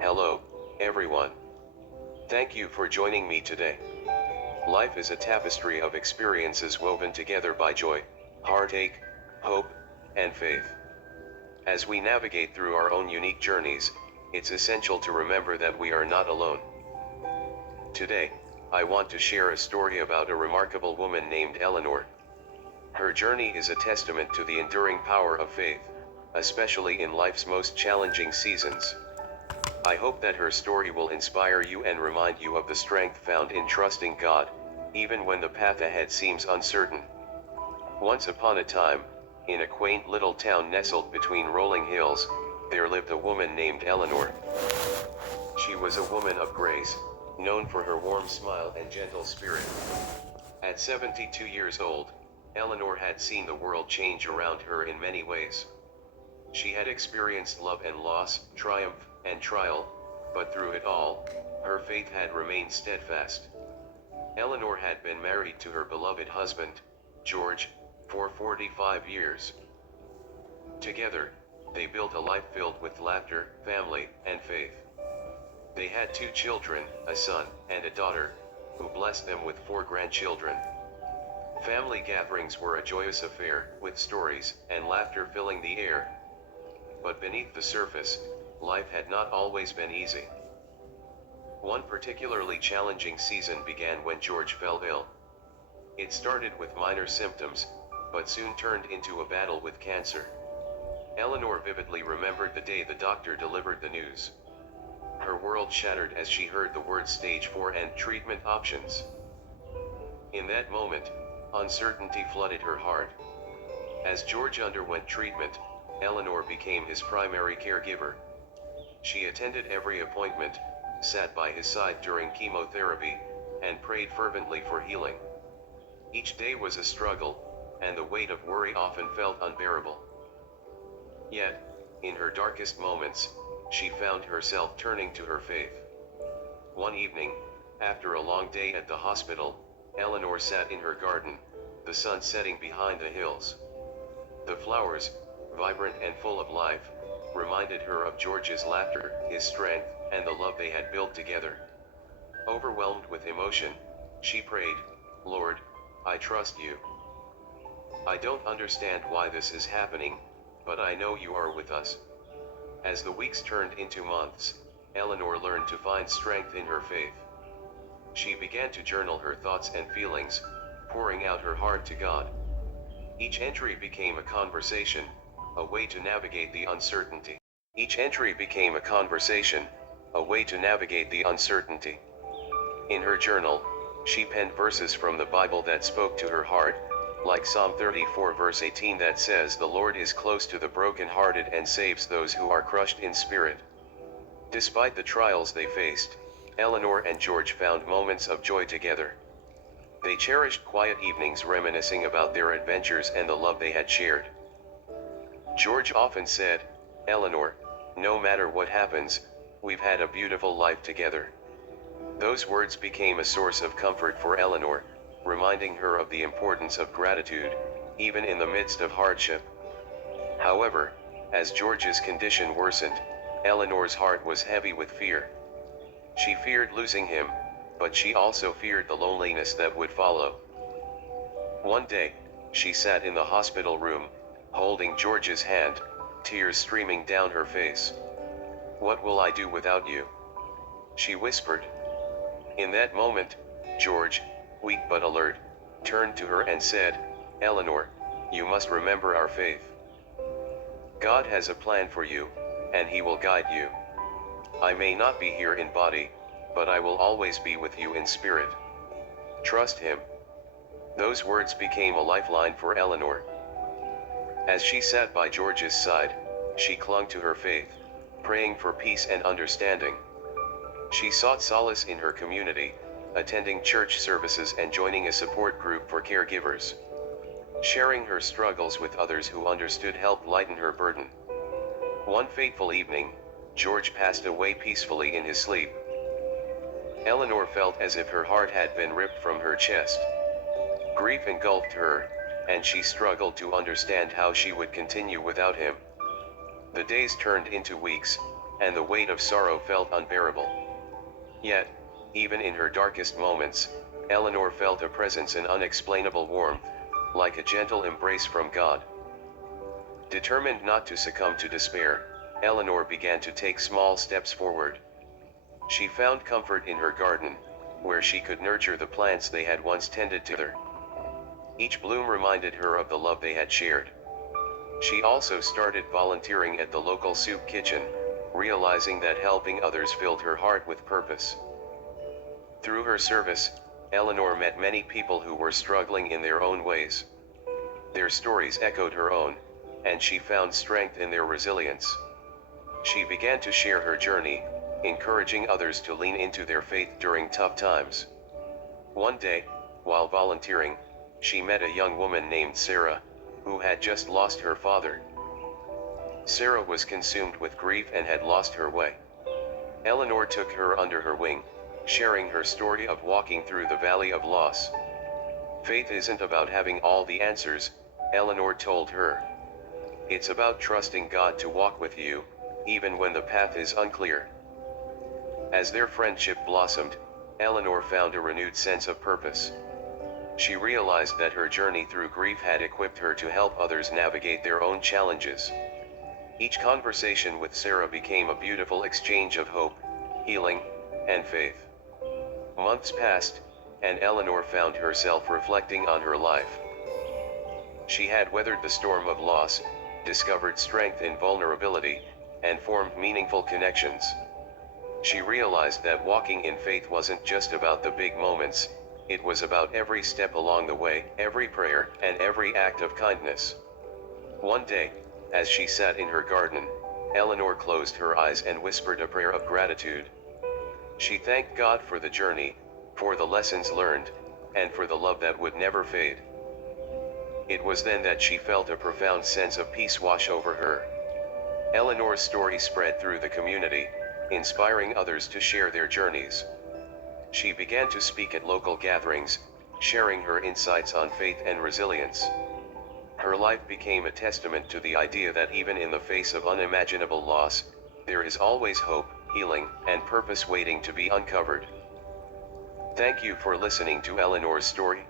Hello, everyone. Thank you for joining me today. Life is a tapestry of experiences woven together by joy, heartache, hope, and faith. As we navigate through our own unique journeys, it's essential to remember that we are not alone. Today, I want to share a story about a remarkable woman named Eleanor. Her journey is a testament to the enduring power of faith, especially in life's most challenging seasons. I hope that her story will inspire you and remind you of the strength found in trusting God, even when the path ahead seems uncertain. Once upon a time, in a quaint little town nestled between rolling hills, there lived a woman named Eleanor. She was a woman of grace, known for her warm smile and gentle spirit. At 72 years old, Eleanor had seen the world change around her in many ways. She had experienced love and loss, triumph and trial, but through it all, her faith had remained steadfast. Eleanor had been married to her beloved husband, George, for 45 years. Together, they built a life filled with laughter, family, and faith. They had 2 children, a son and a daughter, who blessed them with 4 grandchildren. Family gatherings were a joyous affair, with stories and laughter filling the air. But beneath the surface, life had not always been easy. One particularly challenging season began when George fell ill. It started with minor symptoms, but soon turned into a battle with cancer. Eleanor vividly remembered the day the doctor delivered the news. Her world shattered as she heard the words stage 4 and treatment options. In that moment, uncertainty flooded her heart. As George underwent treatment, Eleanor became his primary caregiver. She attended every appointment, sat by his side during chemotherapy, and prayed fervently for healing. Each day was a struggle, and the weight of worry often felt unbearable. Yet, in her darkest moments, she found herself turning to her faith. One evening, after a long day at the hospital, Eleanor sat in her garden, the sun setting behind the hills. The flowers, vibrant and full of life, reminded her of George's laughter, his strength, and the love they had built together. Overwhelmed with emotion, she prayed, "Lord, I trust you. I don't understand why this is happening, but I know you are with us." As the weeks turned into months, Eleanor learned to find strength in her faith. She began to journal her thoughts and feelings, pouring out her heart to God. Each entry became a conversation, a way to navigate the uncertainty. Each entry became a conversation, a way to navigate the uncertainty. In her journal, she penned verses from the Bible that spoke to her heart, like Psalm 34 verse 18 that says, "The Lord is close to the brokenhearted and saves those who are crushed in spirit." Despite the trials they faced, Eleanor and George found moments of joy together. They cherished quiet evenings reminiscing about their adventures and the love they had shared. George often said, "Eleanor, no matter what happens, we've had a beautiful life together." Those words became a source of comfort for Eleanor, reminding her of the importance of gratitude, even in the midst of hardship. However, as George's condition worsened, Eleanor's heart was heavy with fear. She feared losing him, but she also feared the loneliness that would follow. One day, she sat in the hospital room, holding George's hand, tears streaming down her face. "What will I do without you?" she whispered. In that moment, George, weak but alert, turned to her and said, "Eleanor, you must remember our faith. God has a plan for you, and He will guide you. I may not be here in body, but I will always be with you in spirit. Trust Him." Those words became a lifeline for Eleanor. As she sat by George's side, she clung to her faith, praying for peace and understanding. She sought solace in her community, attending church services and joining a support group for caregivers. Sharing her struggles with others who understood helped lighten her burden. One fateful evening, George passed away peacefully in his sleep. Eleanor felt as if her heart had been ripped from her chest. Grief engulfed her, and she struggled to understand how she would continue without him. The days turned into weeks, and the weight of sorrow felt unbearable. Yet, even in her darkest moments, Eleanor felt a presence and unexplainable warmth, like a gentle embrace from God. Determined not to succumb to despair, Eleanor began to take small steps forward. She found comfort in her garden, where she could nurture the plants they had once tended together. Each bloom reminded her of the love they had shared. She also started volunteering at the local soup kitchen, realizing that helping others filled her heart with purpose. Through her service, Eleanor met many people who were struggling in their own ways. Their stories echoed her own, and she found strength in their resilience. She began to share her journey, encouraging others to lean into their faith during tough times. One day, while volunteering, she met a young woman named Sarah, who had just lost her father. Sarah was consumed with grief and had lost her way. Eleanor took her under her wing, sharing her story of walking through the valley of loss. Faith isn't about having all the answers, Eleanor told her. It's about trusting God to walk with you, even when the path is unclear. As their friendship blossomed, Eleanor found a renewed sense of purpose. She realized that her journey through grief had equipped her to help others navigate their own challenges. Each conversation with Sarah became a beautiful exchange of hope, healing, and faith. Months passed, and Eleanor found herself reflecting on her life. She had weathered the storm of loss, discovered strength in vulnerability, and formed meaningful connections. She realized that walking in faith wasn't just about the big moments, it was about every step along the way, every prayer, and every act of kindness. One day, as she sat in her garden, Eleanor closed her eyes and whispered a prayer of gratitude. She thanked God for the journey, for the lessons learned, and for the love that would never fade. It was then that she felt a profound sense of peace wash over her. Eleanor's story spread through the community, inspiring others to share their journeys. She began to speak at local gatherings, sharing her insights on faith and resilience. Her life became a testament to the idea that even in the face of unimaginable loss, there is always hope, healing, and purpose waiting to be uncovered. Thank you for listening to Eleanor's story.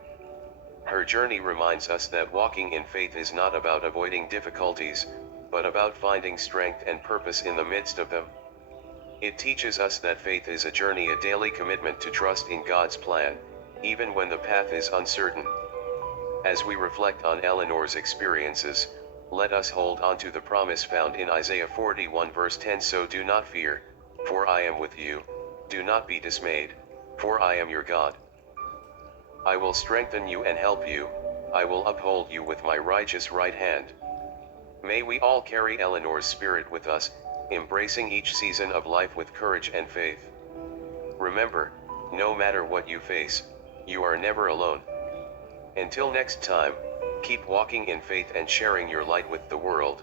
Her journey reminds us that walking in faith is not about avoiding difficulties, but about finding strength and purpose in the midst of them. It teaches us that faith is a journey, a daily commitment to trust in God's plan, even when the path is uncertain. As we reflect on Eleanor's experiences, let us hold on to the promise found in Isaiah 41 verse 10. So do not fear, for I am with you, do not be dismayed, for I am your God. I will strengthen you and help you, I will uphold you with my righteous right hand. May we all carry Eleanor's spirit with us, embracing each season of life with courage and faith. Remember, no matter what you face, you are never alone. Until next time, keep walking in faith and sharing your light with the world.